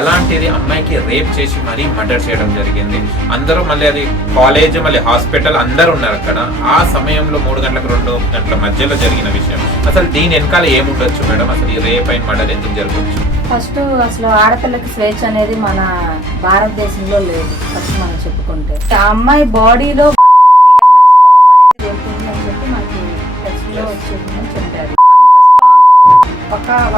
అలాంటిది అమ్మాయికి రేప్ చేసి మరీ మర్డర్ చేయడం జరిగింది. అందరూ మళ్ళీ అది కాలేజ్ మళ్ళీ హాస్పిటల్ అందరూ ఉన్నారు అక్కడ. ఆ సమయంలో 3 గంటలకు 2 గంటల మధ్యలో జరిగిన విషయం. అసలు దీని వెనకాల ఏముండొచ్చు మేడం? అసలు ఈ రేప్ అయిన మర్డర్ ఎందుకు జరగవచ్చు? ఫస్ట్ అసలు ఆడపిల్లకి స్వేచ్ఛ అనేది మన భారతదేశంలో లేదు. ఫస్ట్ మనం చెప్పుకుంటే ఆ అమ్మాయి బాడీలో 150 ml స్పామ్ అనేది దొరుకుతుందని చెప్పి మనకి టెస్ట్ లో వచ్చిందని చెప్పారు. అంత స్పామ్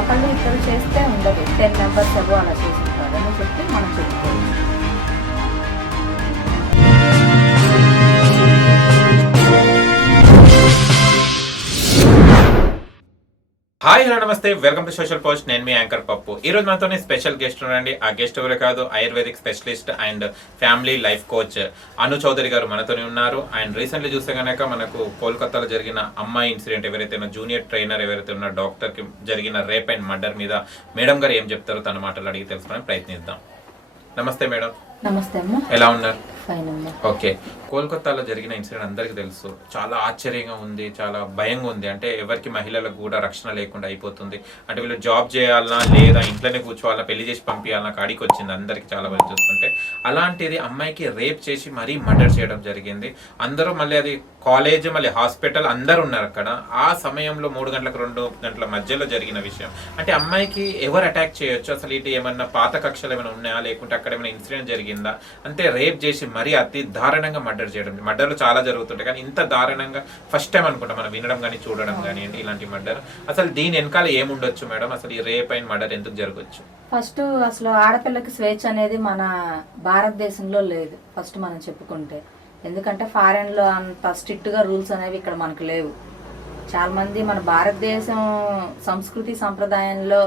ఒకళ్ళు ఇద్దరు చేస్తే ఉండదు, 10 మెంబర్స్ అలా చేస్తుంటారు అని చెప్పి మనం చెప్పుకోవచ్చు. హాయ్ హలో నమస్తే, వెల్కమ్ టు సోషల్ పోస్ట్. నేను మీ యాంకర్ పప్పు. ఈ రోజు మనతోనే స్పెషల్ గెస్ట్ ఉన్నారండి. ఆ గెస్ట్ ఎవరు కాదు, ayurvedic specialist and family life coach Anu Chaudhary garu మనతోనే ఉన్నారు. అండ్ రీసెంట్లీ చూస్తే కనుక మనకు కోల్కతాలో జరిగిన అమ్మాయి ఇన్సిడెంట్ ఎవరైతే ఉన్న జూనియర్ ట్రైనర్ ఎవరైతే ఉన్న డాక్టర్ కి జరిగిన రేప్ అండ్ మర్డర్ మీద మేడం గారు ఏం చెప్తారో తన మాటలు అడిగి తెలుసుకోవడానికి ప్రయత్నిద్దాం. నమస్తే మేడం. నమస్తే అమ్మా. ఎలా ఉన్నారు? ఫైన్ అమ్మా. ఓకే, కోల్కతాలో జరిగిన ఇన్సిడెంట్ అందరికీ తెలుసు. చాలా ఆశ్చర్యంగా ఉంది, చాలా భయంగా ఉంది. అంటే ఎవరికి మహిళలకు కూడా రక్షణ లేకుండా అయిపోతుంది. అంటే వీళ్ళు జాబ్ చేయాలన్నా లేదా ఇంట్లోనే కూర్చోవాలన్నా, పెళ్లి చేసి పంపించాలన్నా కాడికి వచ్చింది అందరికి చాలా మంది చూస్తుంటే. అలాంటిది అమ్మాయికి రేప్ చేసి మరీ మర్డర్ చేయడం జరిగింది. అందరూ మళ్ళీ అది కాలేజ్ మళ్ళీ హాస్పిటల్ అందరూ ఉన్నారు అక్కడ. ఆ సమయంలో 3 గంటలకు 2 గంటల మధ్యలో జరిగిన విషయం. అంటే అమ్మాయికి ఎవరు అటాక్ చేయొచ్చు? అసలు ఇటు ఏమన్నా పాత కక్షలు ఏమైనా ఉన్నాయా, లేకుంటే అక్కడ ఏమైనా ఇన్సిడెంట్ జరిగిందా? అంటే రేప్ చేసి మరీ అతి దారుణంగా మర్డర్ చేయడం. మర్డర్లు చాలా జరుగుతుంటాయి కానీ ఇంత దారుణంగా ఫస్ట్ టైం అనుకుంటా మనం వినడం కానీ చూడడం కానీ ఇలాంటి మర్డర్. అసలు దీని వెనకాల ఏముండొచ్చు మేడం? అసలు ఈ రేప్ అయిన మర్డర్ ఎందుకు జరగవచ్చు? ఫస్ట్ అసలు ఆడపిల్లకి స్వేచ్ఛ అనేది మన భారతదేశంలో లేదు. ఫస్ట్ మనం చెప్పుకుంటే, ఎందుకంటే ఫారెన్ లో అంత స్ట్రిక్ట్ గా రూల్స్ అనేవి ఇక్కడ మనకు లేవు. చాలా మంది మన భారతదేశం సంస్కృతి సంప్రదాయంలో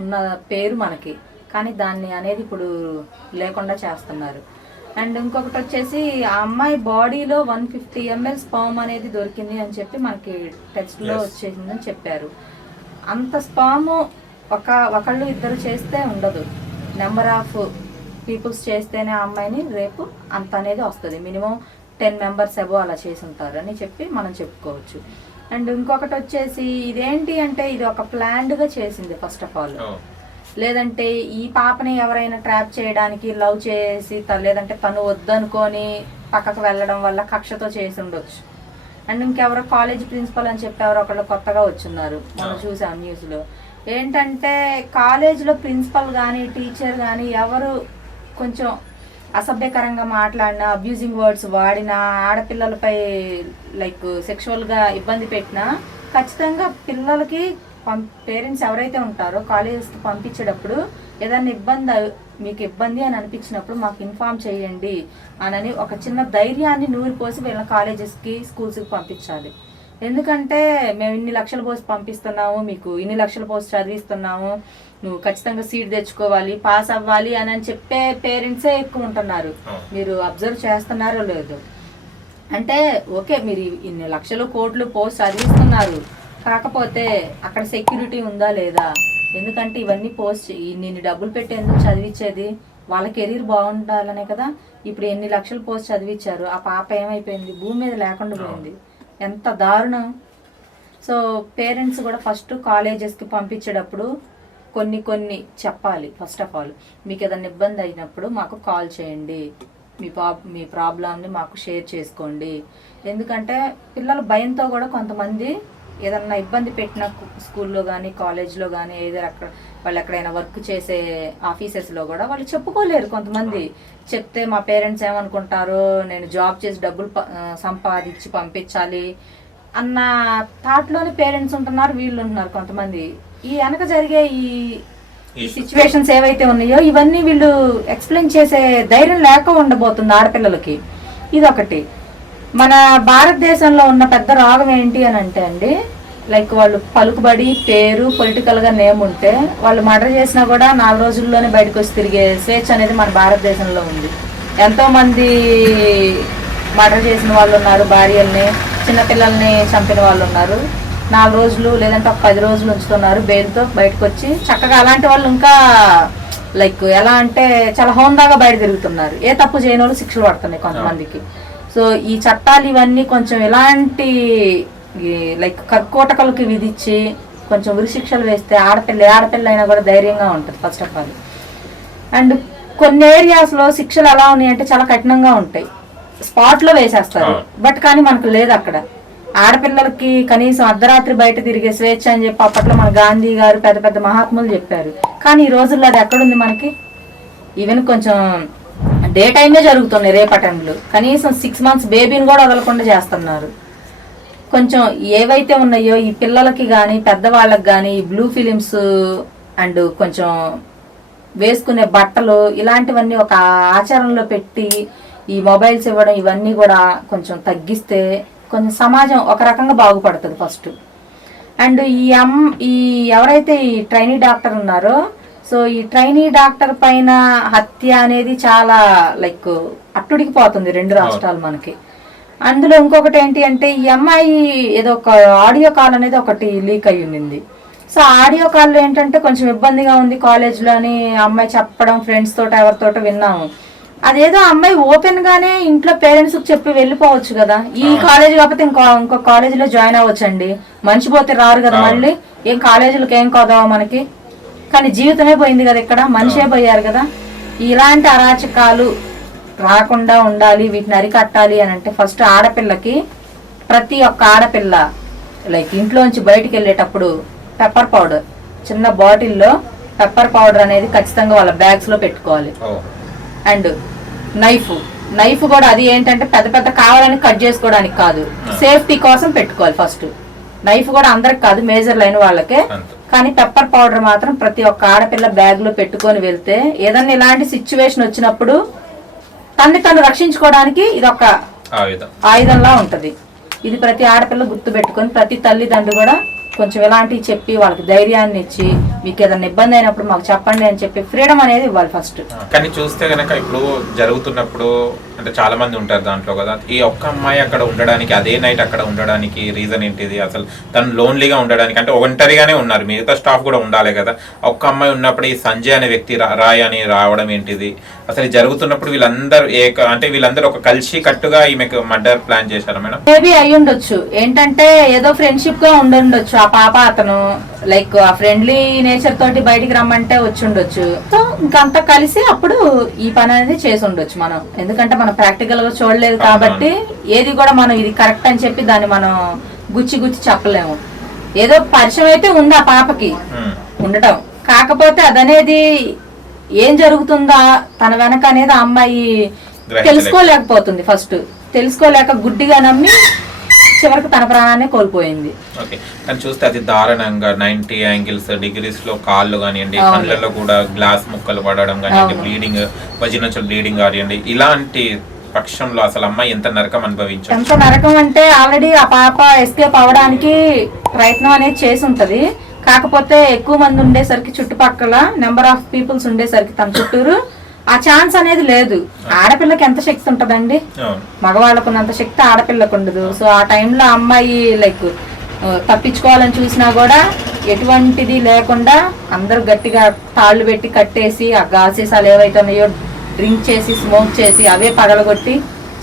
ఉన్న పేరు మనకి, కానీ దాన్ని అనేది ఇప్పుడు లేకుండా చేస్తున్నారు. అండ్ ఇంకొకటి వచ్చేసి ఆ అమ్మాయి బాడీలో 150 ml స్పామ్ అనేది దొరికింది అని చెప్పి మనకి టెస్ట్ లో వచ్చేసిందని చెప్పారు. అంత స్పాము ఒకళ్ళు ఇద్దరు చేస్తే ఉండదు, నెంబర్ ఆఫ్ పీపుల్స్ చేస్తేనే ఆ అమ్మాయిని రేపు అంత అనేది వస్తుంది. మినిమం 10 మెంబర్స్ అబో అలా చేసి ఉంటారు అని చెప్పి మనం చెప్పుకోవచ్చు. అండ్ ఇంకొకటి వచ్చేసి ఇదేంటి అంటే ఇది ఒక ప్లాన్డ్ గా చేసింది ఫస్ట్ ఆఫ్ ఆల్. లేదంటే ఈ పాపని ఎవరైనా ట్రాప్ చేయడానికి లవ్ చేసి లేదంటే తను వద్దనుకొని పక్కకు వెళ్ళడం వల్ల కక్షతో చేసి ఉండొచ్చు. అండ్ ఇంకెవరో కాలేజ్ ప్రిన్సిపల్ అని చెప్పి ఎవరో ఒకళ్ళు కొత్తగా వచ్చున్నారు, మనం చూసాం న్యూస్ లో. ఏంటంటే కాలేజీలో ప్రిన్సిపల్ కానీ టీచర్ కానీ ఎవరు కొంచెం అసభ్యకరంగా మాట్లాడినా, అబ్యూజింగ్ వర్డ్స్ వాడినా, ఆడపిల్లలపై లైక్ సెక్షువల్ గా ఇబ్బంది పెట్టినా ఖచ్చితంగా పిల్లలకి పేరెంట్స్ ఎవరైతే ఉంటారో కాలేజెస్కి పంపించేటప్పుడు ఏదైనా మీకు ఇబ్బంది అని అనిపించినప్పుడు మాకు ఇన్ఫార్మ్ చేయండి అని ఒక చిన్న ధైర్యాన్ని నూరిపోసి వీళ్ళ కాలేజెస్కి స్కూల్స్కి పంపించాలి. ఎందుకంటే మేము ఇన్ని లక్షలు పోసి పంపిస్తున్నాము, మీకు ఇన్ని లక్షలు పోసి చదివిస్తున్నాము, నువ్వు ఖచ్చితంగా సీట్ తెచ్చుకోవాలి, పాస్ అవ్వాలి అని చెప్పే పేరెంట్సే ఎక్కువ ఉంటున్నారు. మీరు అబ్జర్వ్ చేస్తున్నారో లేదు అంటే, ఓకే మీరు ఇన్ని లక్షలు కోట్లు పోసి చదివిస్తున్నారు, కాకపోతే అక్కడ సెక్యూరిటీ ఉందా లేదా? ఎందుకంటే ఇవన్నీ పోస్ట్ ఇన్ని డబ్బులు పెట్టి ఎందుకు చదివించేది? వాళ్ళ కెరీర్ బాగుండాలనే కదా. ఇప్పుడు ఎన్ని లక్షలు పోస్ట్ చదివించారు, ఆ పాప ఏమైపోయింది? భూమి మీద లేకుండా పోయింది. ఎంత దారుణం. సో పేరెంట్స్ కూడా ఫస్ట్ కాలేజెస్కి పంపించేటప్పుడు కొన్ని చెప్పాలి. ఫస్ట్ ఆఫ్ ఆల్ మీకు ఏదైనా ఇబ్బంది అయినప్పుడు మాకు కాల్ చేయండి, మీ ప్రాబ్లమ్ని మాకు షేర్ చేసుకోండి. ఎందుకంటే పిల్లల భయంతో కూడా కొంతమంది ఏదన్నా ఇబ్బంది పెట్టిన స్కూల్లో కానీ కాలేజ్లో కానీ ఏదైనా అక్కడ వాళ్ళు ఎక్కడైనా వర్క్ చేసే ఆఫీసెస్లో కూడా వాళ్ళు చెప్పుకోలేరు. కొంతమంది చెప్తే మా పేరెంట్స్ ఏమనుకుంటారో, నేను జాబ్ చేసి డబ్బులు సంపాదించి పంపించాలి అన్న థాట్లోనే పేరెంట్స్ ఉంటున్నారు, వీళ్ళు ఉంటున్నారు కొంతమంది. ఈ వెనక జరిగే ఈ సిచ్యువేషన్స్ ఏవైతే ఉన్నాయో ఇవన్నీ వీళ్ళు ఎక్స్ప్లెయిన్ చేసే ధైర్యం లేక ఉండబోతుంది ఆడపిల్లలకి. ఇదొకటి. మన భారతదేశంలో ఉన్న పెద్ద రోగం ఏంటి అని అంటే అండి, లైక్ వాళ్ళు పలుకుబడి పేరు పొలిటికల్ గా నేమ్ ఉంటే వాళ్ళు మర్డర్ చేసినా కూడా 4 రోజుల్లోనే బయటకు వచ్చి తిరిగే స్వేచ్ఛ అనేది మన భారతదేశంలో ఉంది. ఎంతో మంది మర్డర్ చేసిన వాళ్ళు ఉన్నారు, భార్యల్ని చిన్నపిల్లల్ని చంపిన వాళ్ళు ఉన్నారు. 4 రోజులు లేదంటే ఒక 10 రోజులు ఉంచుతున్నారు బెయిల్తో బయటకు వచ్చి. చక్కగా అలాంటి వాళ్ళు ఇంకా లైక్ ఎలా అంటే చాలా హోందాగా బయట తిరుగుతున్నారు. ఏ తప్పు చేయని వాళ్ళు శిక్షలు పడుతున్నాయి కొంతమందికి. సో ఈ చట్టాలు ఇవన్నీ కొంచెం ఎలాంటి లైక్ కర్కోటకలకి విధించి కొంచెం ఉరిశిక్షలు వేస్తే ఆడపిల్ల అయినా కూడా ధైర్యంగా ఉంటుంది ఫస్ట్ ఆఫ్ ఆల్. అండ్ కొన్ని ఏరియాస్ లో శిక్షలు ఎలా ఉన్నాయి అంటే చాలా కఠినంగా ఉంటాయి, స్పాట్ లో వేసేస్తారు. బట్ కానీ మనకు లేదు అక్కడ. ఆడపిల్లలకి కనీసం అర్ధరాత్రి బయట తిరిగే స్వేచ్ఛ అని చెప్పి అప్పట్లో మన గాంధీ గారు పెద్ద పెద్ద మహాత్ములు చెప్పారు. కానీ ఈ రోజుల్లో అది ఎక్కడుంది మనకి? ఈవెన్ కొంచెం డే టైమే జరుగుతున్నాయి రేప్ అటెంప్ట్లు. కనీసం 6 months బేబీని కూడా వదలకుండా చేస్తున్నారు. కొంచెం ఏవైతే ఉన్నాయో ఈ పిల్లలకి కానీ పెద్దవాళ్ళకి కానీ ఈ బ్లూ ఫిలిమ్స్ అండ్ కొంచెం వేసుకునే బట్టలు ఇలాంటివన్నీ ఒక ఆచరణలో పెట్టి ఈ మొబైల్స్ ఇవ్వడం ఇవన్నీ కూడా కొంచెం తగ్గిస్తే కొంచెం సమాజం ఒక రకంగా బాగుపడుతుంది ఫస్ట్. అండ్ ఈ ఎవరైతే ఈ ట్రైనీ డాక్టర్ ఉన్నారో, సో ఈ ట్రైనీ డాక్టర్ పైన హత్య అనేది చాలా లైక్ అట్టుడికిపోతుంది 2 రాష్ట్రాలు మనకి. అందులో ఇంకొకటి ఏంటి అంటే ఈ అమ్మాయి ఏదో ఒక ఆడియో కాల్ అనేది ఒకటి లీక్ అయ్యి ఉంది. సో ఆడియో కాల్లో ఏంటంటే కొంచెం ఇబ్బందిగా ఉంది కాలేజ్లో అని అమ్మాయి చెప్పడం ఫ్రెండ్స్ తోట ఎవరితోట విన్నాము. అదేదో అమ్మాయి ఓపెన్ గానే ఇంట్లో పేరెంట్స్ కి చెప్పి వెళ్ళిపోవచ్చు కదా. ఈ కాలేజ్ కాకపోతే ఇంకో కాలేజీలో జాయిన్ అవ్వచ్చండి. మనిషి పోతే రారు కదా మళ్ళీ. ఏం కాలేజీలకు ఏం కోదావా మనకి? కానీ జీవితమే పోయింది కదా, ఇక్కడ మనిషే పోయారు కదా. ఇలాంటి అరాచకాలు రాకుండా ఉండాలి, వీటిని అరికట్టాలి అని అంటే ఫస్ట్ ఆడపిల్లకి ప్రతి ఒక్క ఆడపిల్ల లైక్ ఇంట్లోంచి బయటికి వెళ్ళేటప్పుడు పెప్పర్ పౌడర్, చిన్న బాటిల్లో పెప్పర్ పౌడర్ అనేది ఖచ్చితంగా వాళ్ళ బ్యాగ్స్ లో పెట్టుకోవాలి. అండ్ నైఫ్ కూడా అది ఏంటంటే పెద్ద పెద్ద కావాలని కట్ చేసుకోవడానికి కాదు, సేఫ్టీ కోసం పెట్టుకోవాలి ఫస్ట్. నైఫ్ కూడా అందరికి కాదు, మేజర్ లైన్ వాళ్ళకే. కానీ పెప్పర్ పౌడర్ మాత్రం ప్రతి ఒక్క ఆడపిల్ల బ్యాగ్ లో పెట్టుకొని వెళ్తే ఏదన్నా ఇలాంటి సిచ్యువేషన్ వచ్చినప్పుడు తను రక్షించుకోవడానికి ఇది ఒక ఆయుధంలా ఉంటది. ఇది ప్రతి ఆడపిల్ల గుర్తు పెట్టుకొని ప్రతి తల్లిదండ్రులు కూడా కొంచెం ఇలాంటివి చెప్పి వాళ్ళకి ధైర్యాన్ని ఇచ్చి మీకు ఏదైనా ఇబ్బంది అయినప్పుడు మాకు చెప్పండి అని చెప్పి ఫ్రీడమ్ అనేది ఇవ్వాలి ఫస్ట్. కానీ చూస్తే కనుక ఇప్పుడు జరుగుతున్నప్పుడు అంటే చాలా మంది ఉంటారు దాంట్లో కదా, ఈ ఒక్క అమ్మాయి అక్కడ ఉండడానికి, అదే నైట్ అక్కడ ఉండడానికి రీజన్ ఏంటిది? అసలు తను లోన్లీగా ఉండడానికి అంటే ఒంటరిగానే ఉన్నారు, మిగతా స్టాఫ్ కూడా ఉండాలి కదా. ఒక్క అమ్మాయి ఉన్నప్పుడు ఈ సంజయ్ అనే వ్యక్తి రాయ్ అని రావడం ఏంటిది? అసలు జరుగుతున్నప్పుడు వీళ్ళందరూ ఒక కలిసి కట్టుగా ఈమెకు మర్డర్ ప్లాన్ చేశారా మేడం? మేబీ అయి ఉండొచ్చు. ఏంటంటే ఏదో ఫ్రెండ్షిప్ గా ఉండొచ్చు ఆ పాప, అతను లైక్ ఆ ఫ్రెండ్లీ నేచర్ తోటి బయటికి రమ్మంటే వచ్చి ఉండొచ్చు. సో ఇంకంతా కలిసి అప్పుడు ఈ పని అనేది చేసి ఉండొచ్చు మనం. ఎందుకంటే మనం ప్రాక్టికల్ గా చూడలేదు కాబట్టి ఏది కూడా మనం ఇది కరెక్ట్ అని చెప్పి దాన్ని మనం గుచ్చి చెప్పలేము. ఏదో పరిచయం అయితే ఉంది ఆ పాపకి ఉండటం, కాకపోతే అదనేది ఏం జరుగుతుందా తన వెనక అనేది ఆ అమ్మాయి తెలుసుకోలేకపోతుంది. ఫస్ట్ తెలుసుకోలేక గుడ్డిగా నమ్మి చివరికి తన ప్రాణాన్ని కోల్పోయింది. ఓకే, కానీ చూస్తే అది దారుణంగా 90 యాంగిల్స్ డిగ్రీస్ లో కాళ్ళు కానివ్వండి, కళ్ళల్లో కూడా గ్లాస్ ముక్కలు పడడం కానివ్వండి, బ్లీడింగ్, వజినల్ బ్లీడింగ్ కానివ్వండి, ఇలాంటి పక్షంలో అసలు అమ్మాయి ఎంత నరకం అనుభవించారు? ఎంత నరకం అంటే ఆల్రెడీ ఆ పాప ఎస్కేప్ అవ్వడానికి ప్రయత్నం అనేది చేసి ఉంటది. కాకపోతే ఎక్కువ మంది ఉండేసరికి చుట్టుపక్కల నెంబర్ ఆఫ్ పీపుల్స్ ఉండేసరికి తన చుట్టూరు ఆ ఛాన్స్ అనేది లేదు. ఆడపిల్లకి ఎంత శక్తి ఉంటదండి, మగవాళ్ళకున్నంత శక్తి ఆడపిల్లకు ఉండదు. సో ఆ టైంలో అమ్మాయి లైక్ తప్పించుకోవాలని చూసినా కూడా ఎటువంటిది లేకుండా అందరూ గట్టిగా తాళ్ళు పెట్టి కట్టేసి ఆ గాసీసాలు ఏవైతే ఉన్నాయో డ్రింక్ చేసి స్మోక్ చేసి అవే పగలగొట్టి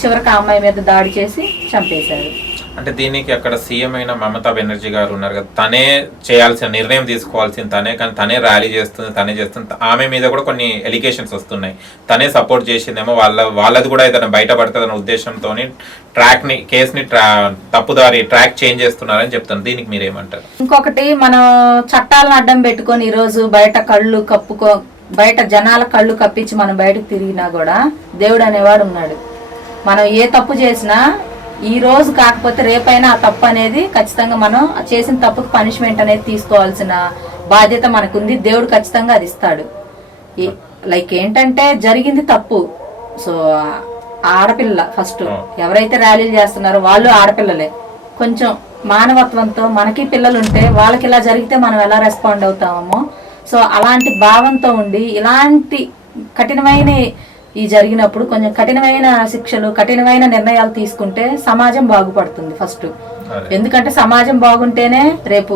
చివరికి ఆ అమ్మాయి మీద దాడి చేసి చంపేశారు. అంటే దీనికి అక్కడ సీఎం అయిన మమతా బెనర్జీ గారు ఉన్నారు కదా, తనే చేయాల్సిన నిర్ణయం తీసుకోవాల్సింది తనే, కానీ తనే ర్యాలీ చేస్తుంది, తనే చేస్తుంది. ఆమె మీద కూడా కొన్ని ఎలిగేషన్స్ వస్తున్నాయి, తనే సపోర్ట్ చేసిందేమో, వాళ్ళది కూడా ఏదైనా బయటపడుతుందన్న ఉద్దేశంతో కేసుని తప్పుదారి ట్రాక్ చేంజ్ చేస్తున్నారని చెప్తాను. దీనికి మీరేమంటారు? ఇంకొకటి, మనం చట్టాలను అడ్డం పెట్టుకొని ఈరోజు బయట జనాల కళ్ళు కప్పించి మనం బయటకు తిరిగినా కూడా దేవుడు అనేవాడు ఉన్నాడు. మనం ఏ తప్పు చేసినా ఈ రోజు కాకపోతే రేపైనా ఆ తప్పు అనేది ఖచ్చితంగా మనం చేసిన తప్పుకు పనిష్మెంట్ అనేది తీసుకోవాల్సిన బాధ్యత మనకుంది. దేవుడు ఖచ్చితంగా అది ఇస్తాడు. లైక్ ఏంటంటే జరిగింది తప్పు. సో ఆడపిల్ల ఫస్ట్ ఎవరైతే ర్యాలీలు చేస్తున్నారో వాళ్ళు ఆడపిల్లలే. కొంచెం మానవత్వంతో మనకి పిల్లలు ఉంటే వాళ్ళకి ఇలా జరిగితే మనం ఎలా రెస్పాండ్ అవుతామో, సో అలాంటి భావంతో ఉండి ఇలాంటి కఠినమైన ఈ జరిగినప్పుడు కొంచెం కఠినమైన శిక్షలు, కఠినమైన నిర్ణయాలు తీసుకుంటే సమాజం బాగుపడుతుంది ఫస్ట్. ఎందుకంటే సమాజం బాగుంటేనే రేపు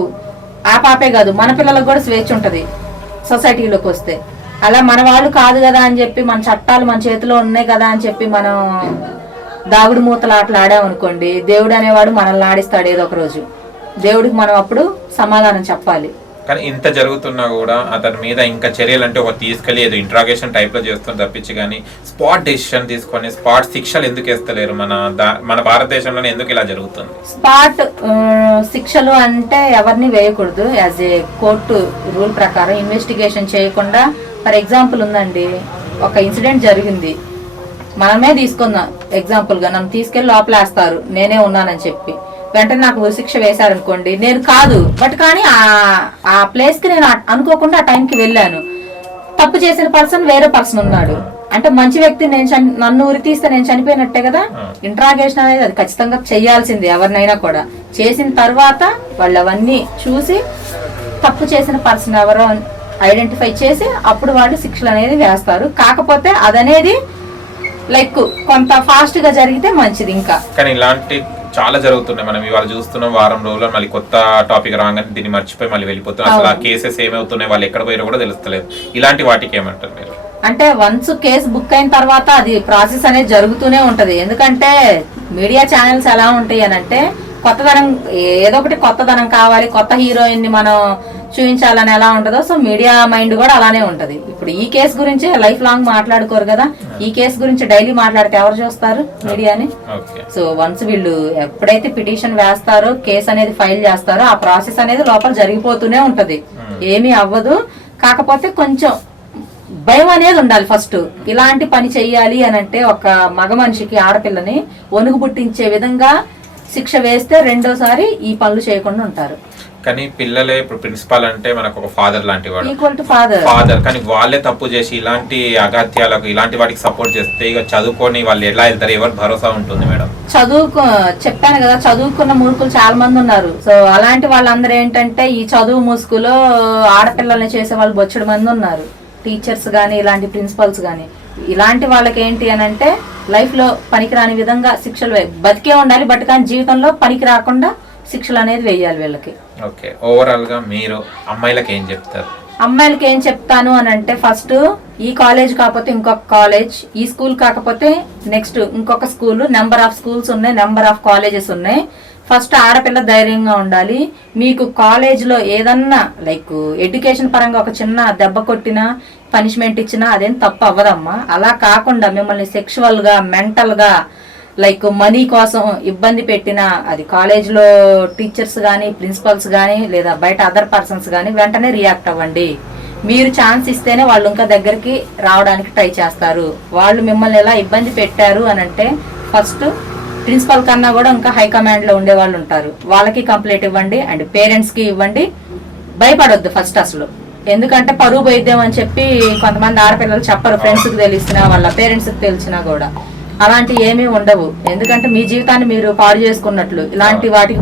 ఆ పాపే కాదు మన పిల్లలకు కూడా స్వేచ్ఛ ఉంటది సొసైటీలోకి వస్తే. అలా మన వాళ్ళు కాదు కదా అని చెప్పి, మన చట్టాలు మన చేతిలో ఉన్నాయి కదా అని చెప్పి మనం దాగుడు మూతలు ఆటలు ఆడామనుకోండి, దేవుడు అనేవాడు మనల్ని ఆడిస్తాడు ఏదో ఒక రోజు. దేవుడికి మనం అప్పుడు సమాధానం చెప్పాలి. కానీ ఇంత జరుగుతున్నా కూడా అతని మీద ఇంకా చర్యలు అంటే ఒక తీసుకెళ్లి ఏదో ఇంట్రాగేషన్ టైప్ లో చేస్తుంది తప్పించి కానీ స్పాట్ డెసిషన్ తీసుకొని స్పాట్ శిక్షలు ఎందుకు వేస్తలేరు? మన భారతదేశంలోనే ఎందుకు ఇలా జరుగుతుంది? స్పాట్ శిక్షలు అంటే ఎవరిని వేయకూడదు. యాజ్ ఏ కోర్టు రూల్ ప్రకారం ఇన్వెస్టిగేషన్ చేయకుండా, ఫర్ ఎగ్జాంపుల్ ఉందండి, ఒక ఇన్సిడెంట్ జరిగింది, మనమే తీసుకుందాం ఎగ్జాంపుల్ గా, నన్ను తీసుకెళ్లి లోపలేస్తారు నేనే ఉన్నానని చెప్పి, వెంటనే నాకు ఉరిశిక్ష వేశారనుకోండి, నేను కాదు బట్ కానీ ఆ ప్లేస్ కి నేను అనుకోకుండా ఆ టైంకి వెళ్ళాను, తప్పు చేసిన పర్సన్ వేరే పర్సన్ ఉన్నాడు అంటే మంచి వ్యక్తి నన్ను ఉరి తీస్తే నేను చనిపోయినట్టే కదా. ఇంట్రాగేషన్ అనేది అది ఖచ్చితంగా చేయాల్సింది ఎవరినైనా కూడా. చేసిన తర్వాత వాళ్ళు అవన్నీ చూసి తప్పు చేసిన పర్సన్ ఎవరో ఐడెంటిఫై చేసి అప్పుడు వాళ్ళు శిక్షలు అనేది వేస్తారు. కాకపోతే అదనేది లైక్ కొంత ఫాస్ట్ గా జరిగితే మంచిది. ఇంకా కానీ ఇలాంటి చాలా జరుగుతున్నాయి. మనం ఇవాళ చూస్తున్నాం, వారం రోజుల్లో మళ్ళీ కొత్త టాపిక్ రాగానే దీన్ని మర్చిపోయి మళ్ళీ వెళ్ళిపోతున్నాం. అసలు ఆ కేసెస్ ఏమవుతున్నాయి, వాళ్ళు ఎక్కడ పోయారో కూడా తెలుస్తలేదు. ఇలాంటి వాటికి ఏమంటారు మీరు? అంటే వన్స్ కేసు బుక్ అయిన తర్వాత అది ప్రాసెస్ అనేది జరుగుతూనే ఉంటది. ఎందుకంటే మీడియా ఛానల్స్ ఎలా ఉంటాయి అని అంటే కొత్తదనం, ఏదో ఒకటి కొత్తదనం కావాలి, కొత్త హీరోయిన్ ని మనం చూపించాలని ఎలా ఉంటుందో, సో మీడియా మైండ్ కూడా అలానే ఉంటది. ఇప్పుడు ఈ కేసు గురించి లైఫ్ లాంగ్ మాట్లాడుకోరు కదా, ఈ కేసు గురించి డైలీ మాట్లాడితే ఎవరు చూస్తారు మీడియాని? సో వన్స్ వీళ్ళు ఎప్పుడైతే పిటిషన్ వేస్తారో, కేసు అనేది ఫైల్ చేస్తారో, ఆ ప్రాసెస్ అనేది లోపల జరిగిపోతూనే ఉంటది, ఏమీ అవ్వదు. కాకపోతే కొంచెం భయం అనేది ఉండాలి ఫస్ట్. ఇలాంటి పని చెయ్యాలి అని అంటే ఒక మగ మనిషికి, ఆడపిల్లని వణుకు పుట్టించే విధంగా శిక్ష వేస్తే రెండోసారి ఈ పనులు చేయకుండా ఉంటారు. కానీ పిల్లలే ఇప్పుడు ప్రిన్సిపాల్ అంటే మనకు ఒక ఫాదర్ లాంటి వాడు, ఈక్వల్ టు ఫాదర్. కానీ వాళ్ళే తప్పు చేసి ఇలాంటి అగాత్యాలకు, ఇలాంటి వాటికి సపోర్ట్ చేస్తే ఇక చదువుకొని వాళ్ళు ఎలా వెళ్తారు? ఎవరు భరోసా ఉంటుంది మేడం? చెప్పాను కదా, చదువుకున్న మూర్ఖులు చాలా మంది ఉన్నారు. సో అలాంటి వాళ్ళందరూ ఏంటంటే ఈ చదువు ముసుగులో ఆడపిల్లల్ని చేసే వాళ్ళు బొచ్చడు మంది ఉన్నారు. టీచర్స్ కానీ, ఇలాంటి ప్రిన్సిపల్స్ కానీ. ఇలాంటి వాళ్ళకి ఏంటి అని అంటే లైఫ్ లో పనికిరాని విధంగా శిక్షలు బతికే ఉండాలి, బట్ కానీ జీవితంలో పనికి రాకుండా శిక్షలు అనేది వేయాలి వీళ్ళకి. ఓకే, ఓవరాల్ గా మీరు అమ్మాయిలకి ఏం చెప్తారు? అమ్మాయిలకి ఏం చెప్తాను అని అంటే, ఫస్ట్ ఈ కాలేజ్ కాకపోతే ఇంకొక కాలేజ్, ఈ స్కూల్ కాకపోతే నెక్స్ట్ ఇంకొక స్కూల్, నెంబర్ ఆఫ్ స్కూల్స్ ఉన్నాయి, నెంబర్ ఆఫ్ కాలేజెస్ ఉన్నాయి. ఫస్ట్ ఆడపిల్ల ధైర్యంగా ఉండాలి. మీకు కాలేజ్లో ఏదన్నా లైక్ ఎడ్యుకేషన్ పరంగా ఒక చిన్న దెబ్బ కొట్టినా, పనిష్మెంట్ ఇచ్చినా అదేం తప్పు అవ్వదమ్మా. అలా కాకుండా మిమ్మల్ని సెక్షువల్గా, మెంటల్గా, లైక్ మనీ కోసం ఇబ్బంది పెట్టినా, అది కాలేజ్లో టీచర్స్ కానీ, ప్రిన్సిపల్స్ కానీ, లేదా బయట అదర్ పర్సన్స్ కానీ వెంటనే రియాక్ట్ అవ్వండి. మీరు ఛాన్స్ ఇస్తేనే వాళ్ళు ఇంకా దగ్గరికి రావడానికి ట్రై చేస్తారు. వాళ్ళు మిమ్మల్ని ఎలా ఇబ్బంది పెట్టారు అని అంటే ఫస్ట్ ప్రిన్సిపల్ కన్నా కూడా ఇంకా హైకమాండ్లో ఉండే వాళ్ళు ఉంటారు, వాళ్ళకి కంప్లైంట్ ఇవ్వండి అండ్ పేరెంట్స్కి ఇవ్వండి. భయపడొద్దు ఫస్ట్ అసలు. ఎందుకంటే పరువు వైద్యం అని చెప్పి కొంతమంది ఆడపిల్లలు చెప్పరు, ఫ్రెండ్స్కి తెలిసినా, వాళ్ళ పేరెంట్స్కి తెలిసినా కూడా. అలాంటి ఏమీ ఉండవు. ఎందుకంటే మీ జీవితాన్ని మీరు పాడు చేసుకున్నట్లు ఇలాంటి వాటికి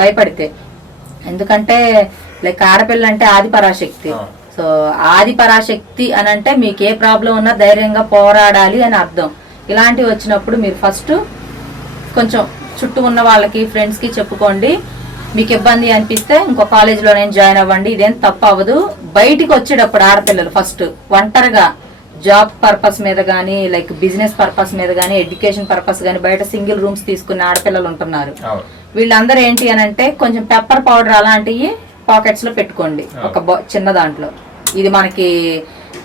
భయపడితే. ఎందుకంటే లైక్ ఆడపిల్ల అంటే ఆది పరాశక్తి. సో ఆది పరాశక్తి అని అంటే మీకు ఏ ప్రాబ్లం ఉన్నా ధైర్యంగా పోరాడాలి అని అర్థం. ఇలాంటివి వచ్చినప్పుడు మీరు ఫస్ట్ కొంచెం చుట్టూ ఉన్న వాళ్ళకి, ఫ్రెండ్స్కి చెప్పుకోండి. మీకు ఇబ్బంది అనిపిస్తే ఇంకో కాలేజ్లో నేను జాయిన్ అవ్వండి, ఇదేం తప్పు అవ్వదు. బయటికి వచ్చేటప్పుడు ఆడపిల్లలు ఫస్ట్ ఒంటరిగా జాబ్ పర్పస్ మీద కానీ, లైక్ బిజినెస్ పర్పస్ మీద కానీ, ఎడ్యుకేషన్ పర్పస్ కానీ బయట సింగిల్ రూమ్స్ తీసుకునే ఆడపిల్లలు ఉంటున్నారు. వీళ్ళందరూ ఏంటి అని అంటే కొంచెం పెప్పర్ పౌడర్ అలాంటివి పాకెట్స్ లో పెట్టుకోండి, ఒక చిన్న దాంట్లో. ఇది మనకి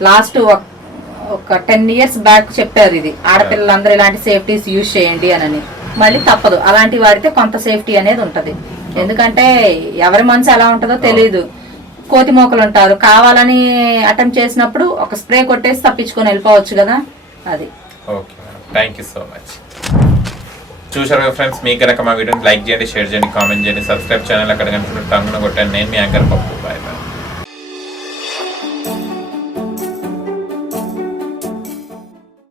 లాస్ట్ ఒక 10 years బ్యాక్ చెప్పారు, ఇది ఆడపిల్లలందరూ ఇలాంటి సేఫ్టీస్ యూజ్ చేయండి అని. మళ్ళీ తప్పదు, అలాంటి వాడితే కొంత సేఫ్టీ అనేది ఉంటది. ఎందుకంటే ఎవరి మనసు ఎలా ఉంటుందో తెలియదు. కోతి మోకలు ఉంటారు, కావాలని అటెంప్ట్ చేసినప్పుడు ఒక స్ప్రే కొట్టేసి తప్పించుకొని వెళ్ళిపోవచ్చు కదా. అది. Okay, thank you so much. చూసారు కదా ఫ్రెండ్స్, మీకు కనుక మా వీడియోని లైక్ చేయండి, షేర్ చేయండి, కామెంట్ చేయండి, సబ్స్క్రైబ్ ఛానల్ అక్కడ కనుక టంగున కొట్టండి. నేను మీ యాంకర్ పప్పు. Bye bye.